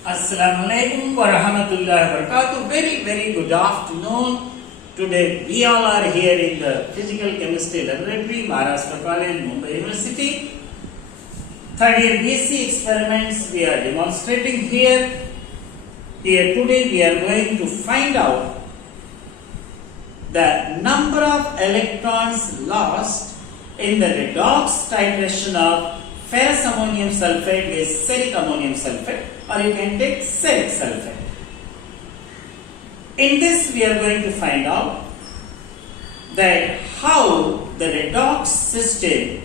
Assalamualaikum warahmatullahi wabarakatuh. Very good afternoon. Today we all are here in the Physical Chemistry Laboratory, Maharashtra College, Mumbai University. Third year BSc experiments we are demonstrating here. Here today we are going to find out the number of electrons lost in the redox titration of ferrous ammonium sulfate with ferric ammonium sulfate, or you can take ferric sulfate. In this we are going to find out that how the redox system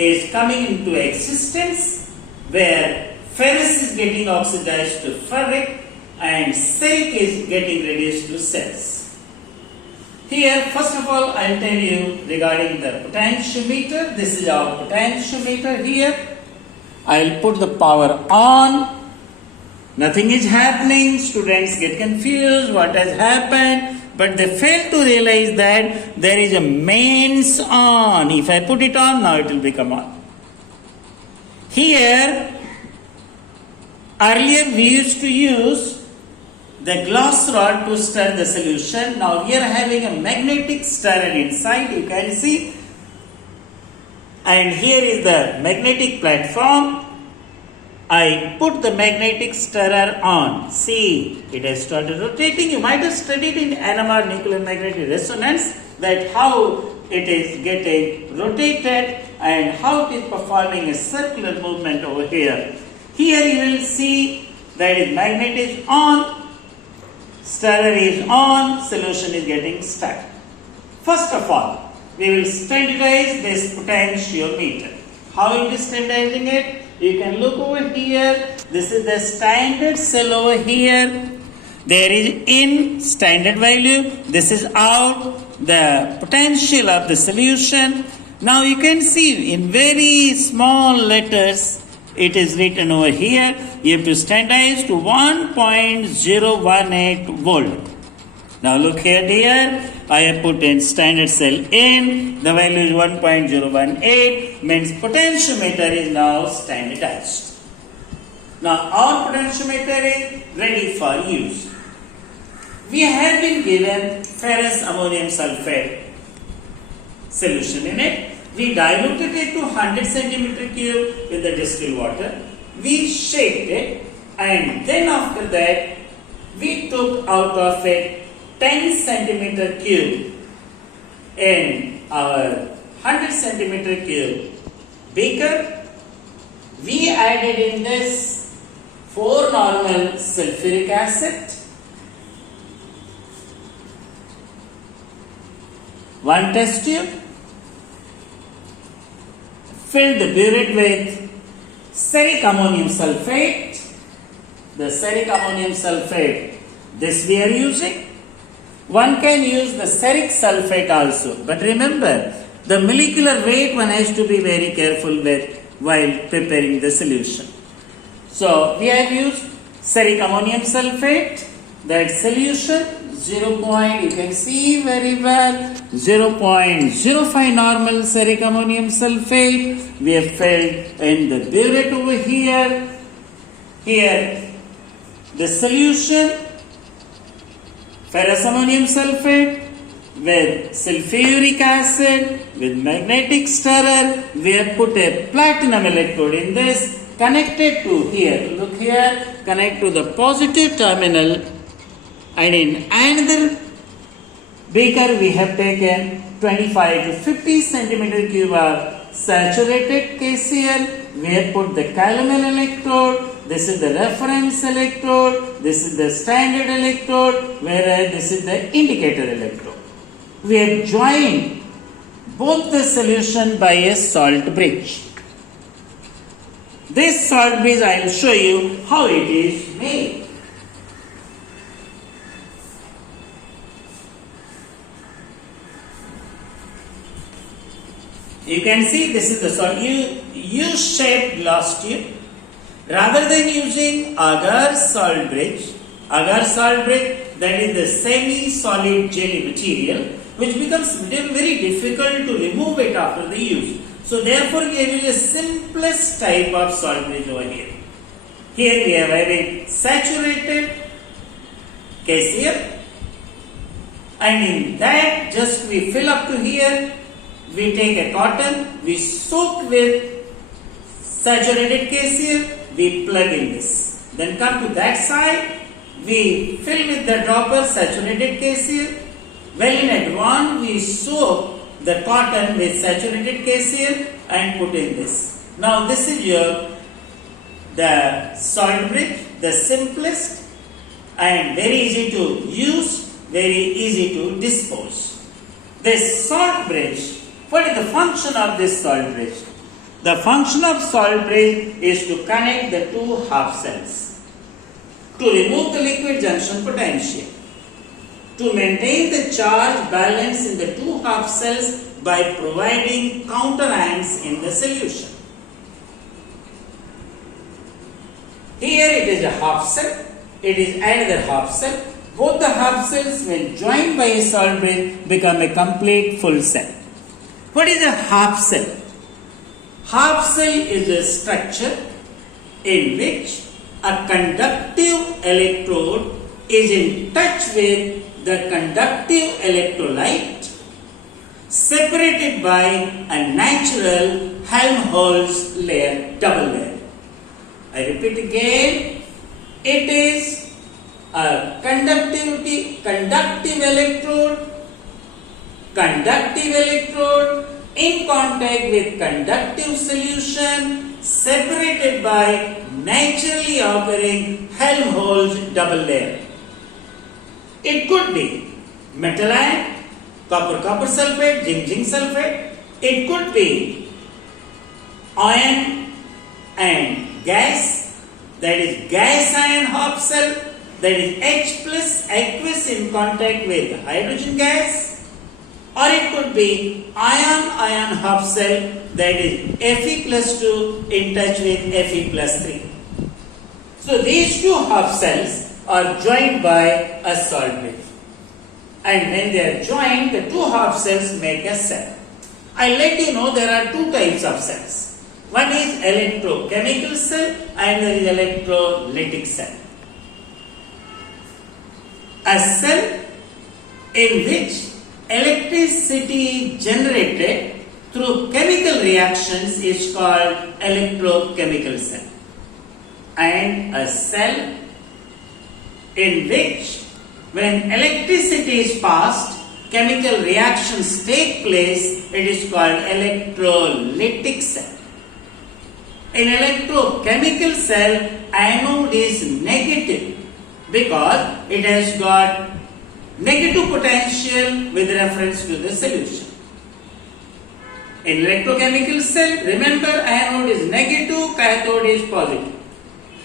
is coming into existence, where ferrous is getting oxidized to ferric and ferric is getting reduced to cells. Here, first of all, I will tell you regarding the potentiometer. This is our potentiometer here. I will put the power on. Nothing is happening. Students get confused. What has happened? But they fail to realize that there is a mains on. If I put it on, now it will become on. Here, earlier we used to use the glass rod to stir the solution. Now we are having a magnetic stirrer inside, you can see. And here is the magnetic platform. I put the magnetic stirrer on. See, it has started rotating. You might have studied in NMR, nuclear magnetic resonance, that how it is getting rotated and how it is performing a circular movement over here. Here you will see that magnet is on, stirrer is on, solution is getting stirred. First of all, we will standardize this potentiometer. How will be standardizing it? You can look over here. This is the standard cell over here. There is in standard value. This is out the potential of the solution. Now you can see in very small letters it is written over here. You have to standardize to 1.018 volt. Now look here dear, I have put in standard cell in, the value is 1.018, means potentiometer is now standardized. Now our potentiometer is ready for use. We have been given ferrous ammonium sulfate solution in it. We diluted it to 100 centimeter cube with the distilled water. We shaked it, and then after that we took out of it 10 centimeter cube in our 100 centimeter cube beaker. We added in this 4 normal sulfuric acid, 1 test tube, filled the burette with ferric ammonium sulfate. The ferric ammonium sulfate, this we are using. One can use the ferric sulfate also, but remember the molecular weight one has to be very careful with while preparing the solution. So we have used ferric ammonium sulfate. That solution 0. You can see very well 0.05 normal ferric ammonium sulfate. We have filled in the burette over here. Here the solution ferrous ammonium sulfate with sulfuric acid with magnetic stirrer. We have put a platinum electrode in this, connected to here. Look here, connect to the positive terminal. And in another beaker we have taken 25 to 50 centimeter cube of saturated KCl. We have put the calomel electrode. This is the reference electrode. This is the standard electrode, whereas this is the indicator electrode. We have joined both the solution by a salt bridge. This salt bridge I will show you how it is made. You can see this is the salt. U-shaped glass tube. Rather than using agar salt bridge, that is the semi-solid jelly material, which becomes very difficult to remove it after the use. So therefore we have used the simplest type of salt bridge over here. Here we are having saturated KCl, and in that just we fill up to here, we take a cotton, we soak with saturated KCl, we plug in this. Then come to that side, we fill with the dropper saturated KCl. Well in advance we soak the cotton with saturated KCl and put in this. Now this is the salt bridge, the simplest and very easy to use, very easy to dispose. This salt bridge, what is the function of this salt bridge? The function of salt bridge is to connect the two half cells, to remove the liquid junction potential, to maintain the charge balance in the two half cells by providing counter ions in the solution. Here it is a half cell, it is another half cell. Both the half cells when joined by a salt bridge become a complete full cell. What is a half cell? Half cell is a structure in which a conductive electrode is in touch with the conductive electrolyte separated by a natural Helmholtz layer, double layer. I repeat again, it is a conductive electrode in contact with conductive solution separated by naturally occurring Helmholtz double layer. It could be metal ion, copper sulfate, zinc sulfate. It could be ion and gas, that is gas ion half cell, that is H plus aqueous in contact with hydrogen gas, or it could be ion half cell, that is Fe plus 2 in touch with Fe plus 3. So these two half cells are joined by a salt bridge, and when they are joined, the two half cells make a cell. I'll let you know there are two types of cells. One is electrochemical cell and there is electrolytic cell. A cell in which electricity is generated through chemical reactions is called electrochemical cell. And a cell in which when electricity is passed, chemical reactions take place, it is called electrolytic cell. In electrochemical cell, anode is negative because it has got negative potential with reference to the solution. In electrochemical cell, remember anode is negative, cathode is positive.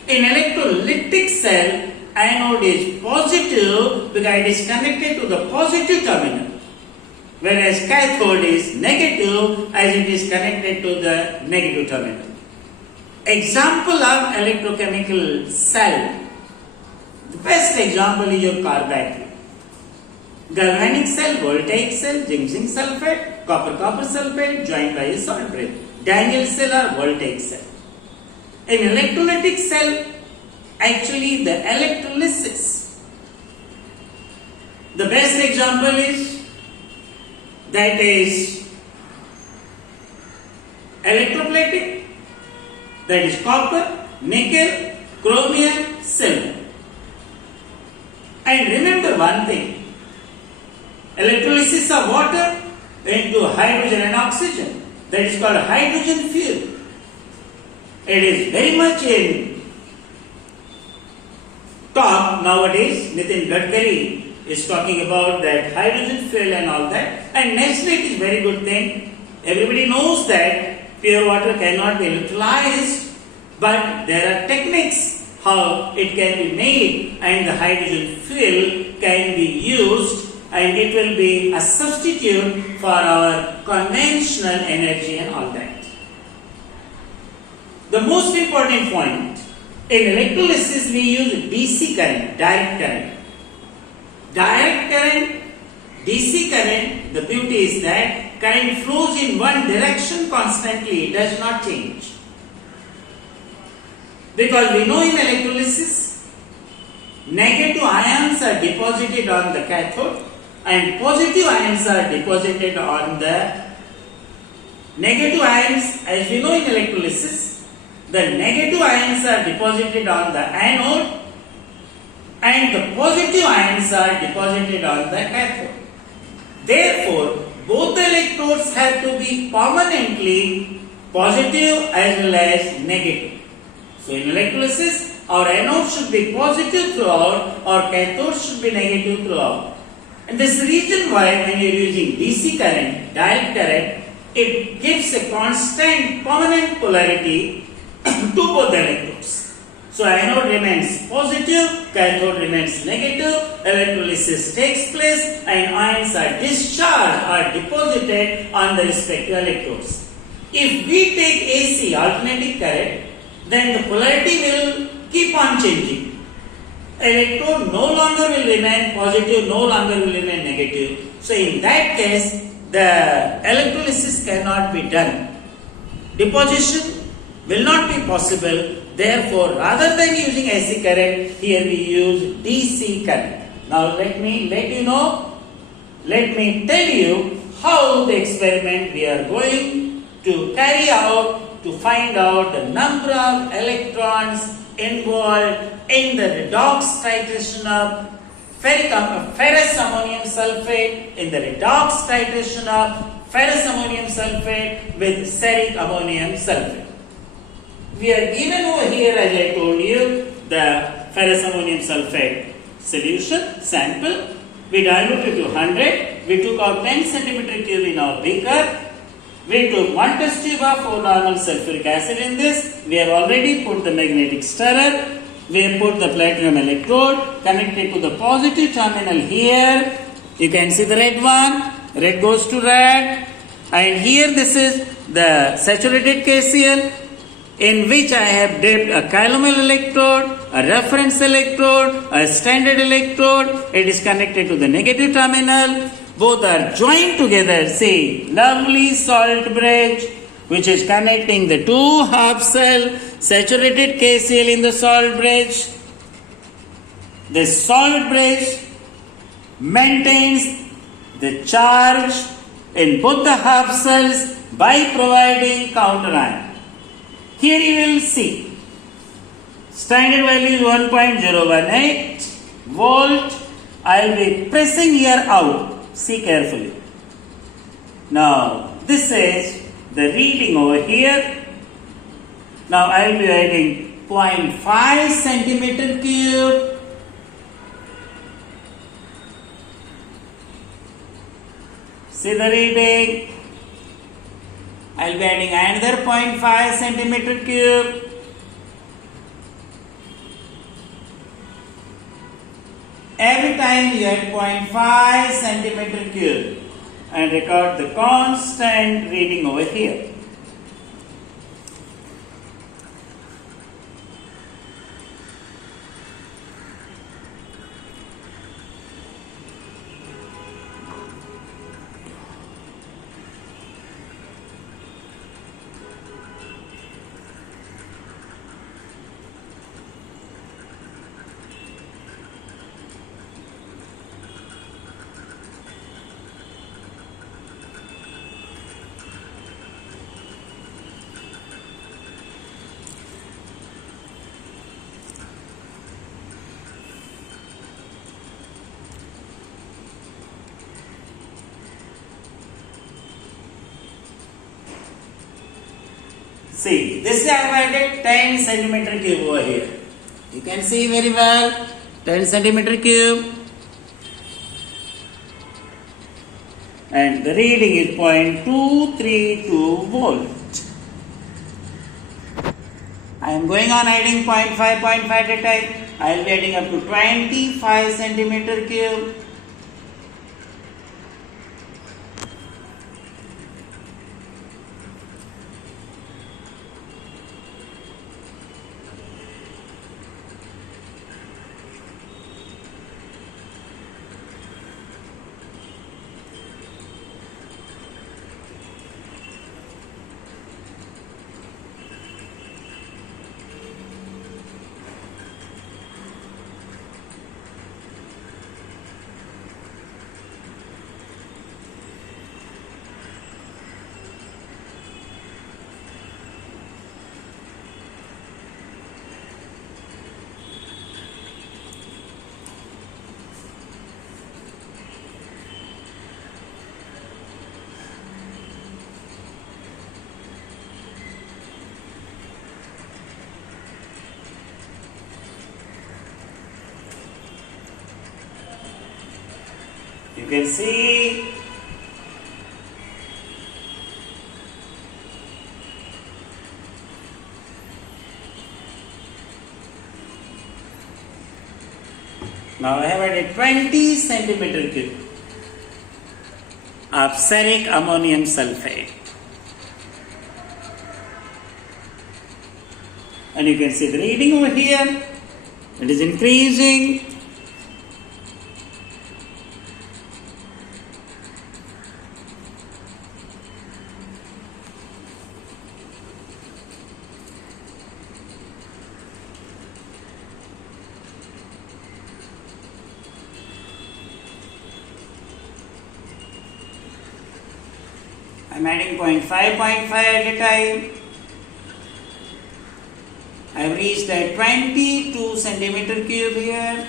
In electrolytic cell, anode is positive because it is connected to the positive terminal, whereas cathode is negative as it is connected to the negative terminal. Example of electrochemical cell. The best example is your car battery. Galvanic cell, voltaic cell, zinc sulfate, copper sulfate joined by a salt bridge. Daniel cell or voltaic cell. In electrolytic cell, actually the electrolysis. The best example is electroplating, that is copper, nickel, chromium, silver. And remember one thing, electrolysis of water into hydrogen and oxygen, that is called hydrogen fuel. It is very much in talk nowadays. Nitin Gadkari is talking about that hydrogen fuel and all that, and naturally it is very good thing. Everybody knows that pure water cannot be electrolyzed, but there are techniques how it can be made and the hydrogen fuel can be used and it will be a substitute for our conventional energy and all that. The most important point, in electrolysis we use DC current, direct current. Direct current, DC current, the beauty is that current flows in one direction constantly, it does not change. Because we know in electrolysis, negative ions are deposited on the cathode and positive ions are deposited on the negative ions. As we know in electrolysis, the negative ions are deposited on the anode and the positive ions are deposited on the cathode. Therefore, both the electrodes have to be permanently positive as well as negative. So, in electrolysis, our anode should be positive throughout, our cathode should be negative throughout. And this is the reason why when you are using DC current, direct current, it gives a constant permanent polarity to both the electrodes. So, anode remains positive, cathode remains negative, electrolysis takes place and ions are discharged or deposited on the respective electrodes. If we take AC, alternating current, then the polarity will keep on changing. Electrode no longer will remain positive, no longer will remain negative. So, in that case, the electrolysis cannot be done. Deposition will not be possible. Therefore, rather than using AC current, here we use DC current. Now, let me tell you how the experiment we are going to carry out to find out the number of electrons involved in the redox titration of ferrous ammonium sulfate, in the redox titration of ferrous ammonium sulfate with ferric ammonium sulfate. We are given over here, as I told you, the ferrous ammonium sulfate solution sample. We diluted to 100. We took out 10 centimeter cube in our beaker. We took 1 test tube of 4 normal sulfuric acid in this. We have already put the magnetic stirrer. We have put the platinum electrode connected to the positive terminal here. You can see the red one. Red goes to red. And here this is the saturated KCl, in which I have dipped a calomel electrode, a reference electrode, a standard electrode. It is connected to the negative terminal. Both are joined together. See, lovely salt bridge which is connecting the two half cell, saturated KCl in the salt bridge. This salt bridge maintains the charge in both the half cells by providing counter ion. Here you will see standard value is 1.018 volt. I will be pressing here out. See carefully. Now this is the reading over here. Now I will be adding 0.5 centimeter cube. See the reading. I will be adding another 0.5 centimeter cube. Every time you add 0.5 centimeter cube and record the constant reading over here. See, this is I have added 10 centimeter cube over here. You can see very well, 10 centimeter cube. And the reading is 0.232 volt. I am going on adding 0.5 at a time. I will be adding up to 25 centimeter cube. You can see now I have added 20 centimeter cube of ferric ammonium sulfate. And you can see the reading over here. It is increasing. I am adding 0.5 at a time. I have reached at 22 centimeter cube here,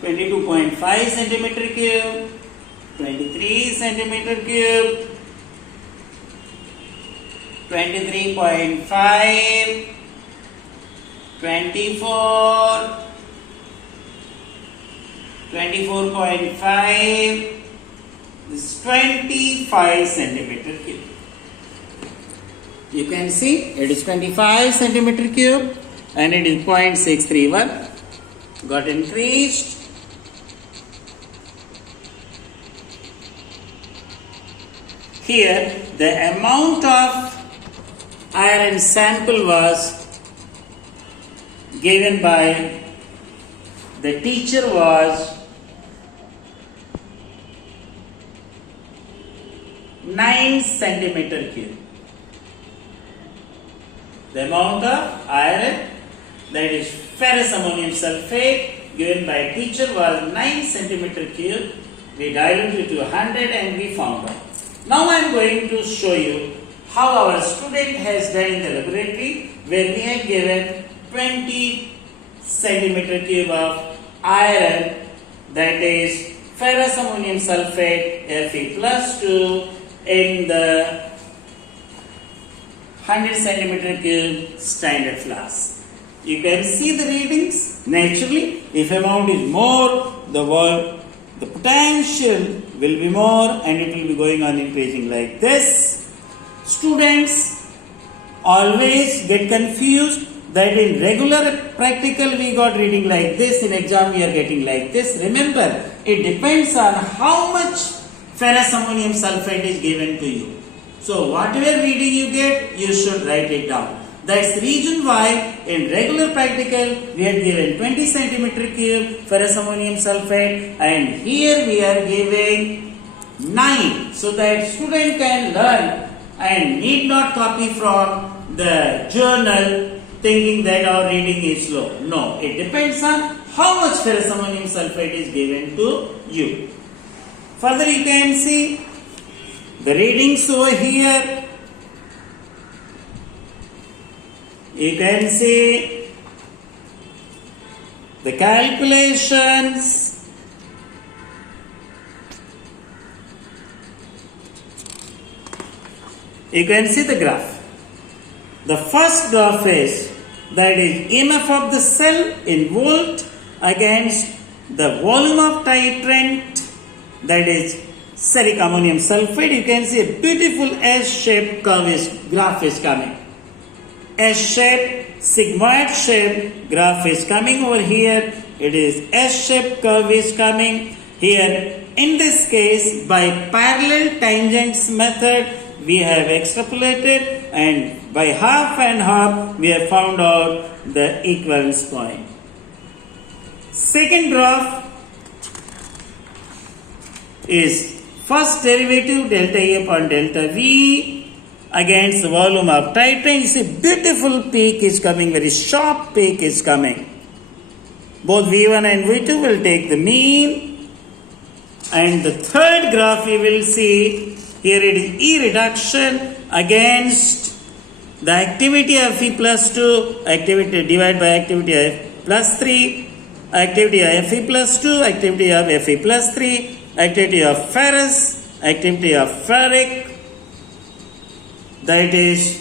22.5 centimeter cube, 23 centimeter cube, 23.5, 24, 24.5, this is 25 centimeter cube. You can see it is 25 centimeter cube and it is 0.631. Got increased. Here the amount of iron sample was given by the teacher was 9 centimeter cube. The amount of iron, that is ferrous ammonium sulfate, given by teacher was 9 centimeter cube. We diluted to 100 and we found out. Now I am going to show you how our student has done in the laboratory, where we have given 20 centimeter cube of iron, that is ferrous ammonium sulfate Fe+2 in the 100 centimeter cube standard flask. You can see the readings. Naturally, if amount is more, the potential will be more and it will be going on increasing like this. Students always get confused that in regular practical we got reading like this, in exam we are getting like this. Remember, it depends on how much ferrous ammonium sulfate is given to you. So whatever reading you get, you should write it down. That's the reason why in regular practical we are given 20 centimeter cube ferrous ammonium sulfate and here we are giving 9, so that student can learn and need not copy from the journal thinking that our reading is slow. No, it depends on how much ferrous ammonium sulfate is given to you. Further you can see the readings over here. You can see the calculations. You can see the graph. The first graph is, that is EMF of the cell in volt against the volume of titrant, that is ferric ammonium sulfate. You can see a beautiful S-shaped graph is coming. S-shaped, sigmoid-shaped graph is coming over here. It is S-shaped curve is coming here. In this case, by parallel tangents method, we have extrapolated, and by half and half, we have found out the equivalence point. Second graph is first derivative delta E upon delta V against the volume of titrant. You see beautiful peak is coming, very sharp peak is coming. Both V1 and V2 will take the mean. And the third graph we will see, here it is E reduction against the activity of Fe+2, activity divided by activity of F+3, activity of Fe+2, activity of Fe+3, activity of ferrous, activity of ferric, that is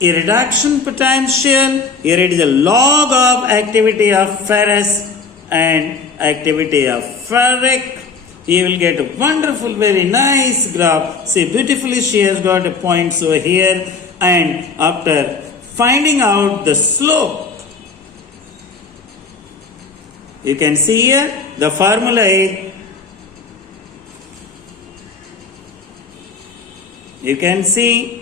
a reduction potential. Here it is a log of activity of ferrous and activity of ferric. You will get a wonderful, very nice graph. See, beautifully she has got a points over here, and after finding out the slope, you can see here the formula is, you can see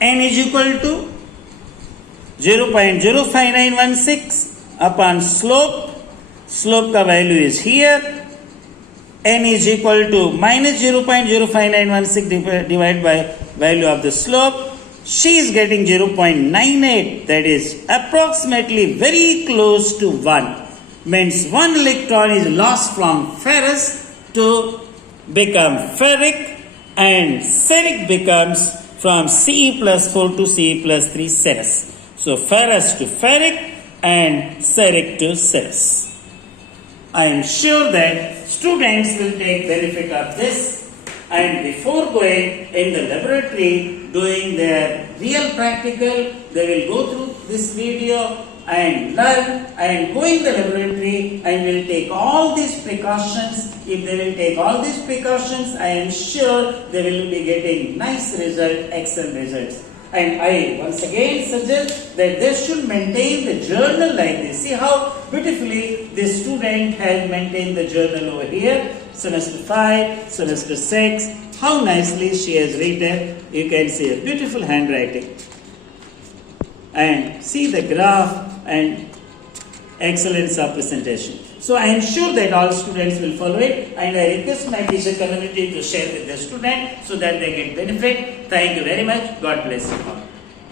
n is equal to 0.05916 upon slope. Slope ka value is here. N is equal to minus 0.05916 divided by value of the slope. She is getting 0.98, that is approximately very close to 1. Means 1 electron is lost from ferrous to become ferric, and ferric becomes from Ce plus 4 to Ce plus 3 ferrous. So ferrous to ferric and ferric to ferrous. I am sure that students will take benefit of this, and before going in the laboratory doing their real practical, they will go through this video and learn and go in the laboratory and will take all these precautions. If they will take all these precautions, I am sure they will be getting nice result, excellent results. And I once again suggest that they should maintain the journal like this. See how beautifully this student has maintained the journal over here. Semester 5, semester 6, how nicely she has written. You can see a beautiful handwriting. And see the graph and excellence of presentation. So I am sure that all students will follow it, and I request my teacher community to share with the student so that they get benefit. Thank you very much. God bless you all.